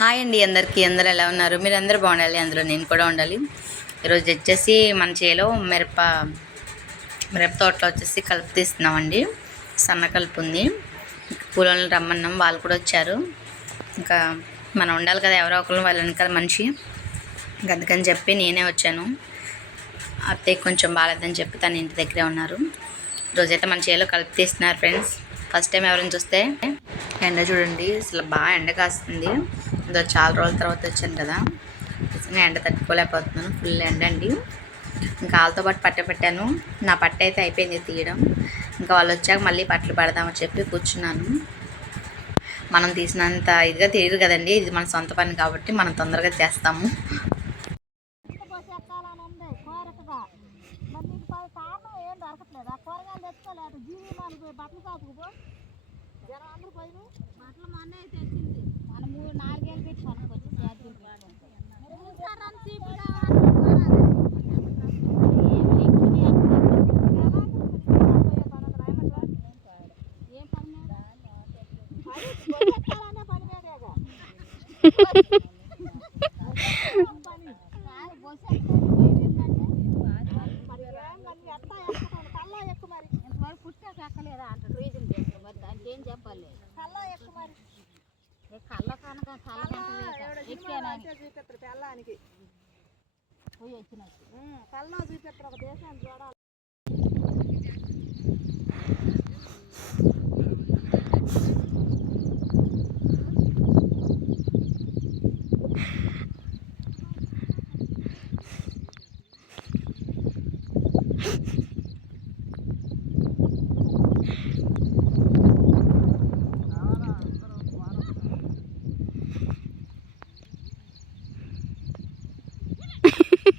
Hi అండి అందరికీ. అందరు ఎలా ఉన్నారు? మీరు అందరూ బాగుండాలి? అందులో నేను కూడా ఉండాలి. ఈరోజు వచ్చేసి మన చేలో మిరప మిరప తోటలో వచ్చేసి కలుపు తీస్తున్నామండి. సన్న కలుపు ఉంది. కూలోళ్ళు రమ్మన్నాం. వాళ్ళు కూడా వచ్చారు. ఇంకా మనం ఉండాలి కదా ఎవరో ఒకరు వాళ్ళ వెనకాల మనిషి. ఇంకా అందుకని చెప్పి నేనే వచ్చాను. అత్తయ్య కొంచెం బాగాలేదని చెప్పి తన ఇంటి దగ్గరే ఉన్నారు. రోజైతే మన చేలో కలుపు తీస్తున్నారు ఫ్రెండ్స్. ఫస్ట్ టైం ఎవరైనా చూస్తే ఎండ చూడండి. అసలు బాగా ఎండ కాస్తుంది. ఇదో చాలా రోజుల తర్వాత వచ్చాను కదా. నిజంగా ఎండ తట్టుకోలేకపోతున్నాను. ఫుల్ ఎండ అండి. ఇంకా వాళ్ళతో పాటు పట్ట పెట్టాను. నా పట్ట అయితే అయిపోయింది తీయడం. ఇంకా వాళ్ళు వచ్చాక మళ్ళీ పట్టలు పెడదామని చెప్పి కూర్చున్నాను. మనం తీసినంత ఇదిగా తెలియదు కదండి. ఇది మన సొంత పని కాబట్టి మనం తొందరగా చేస్తాము. పోసెక్కాలని మొన్న అయితే చూపిస్తారు ఒక దేశాన్ని చూడాలి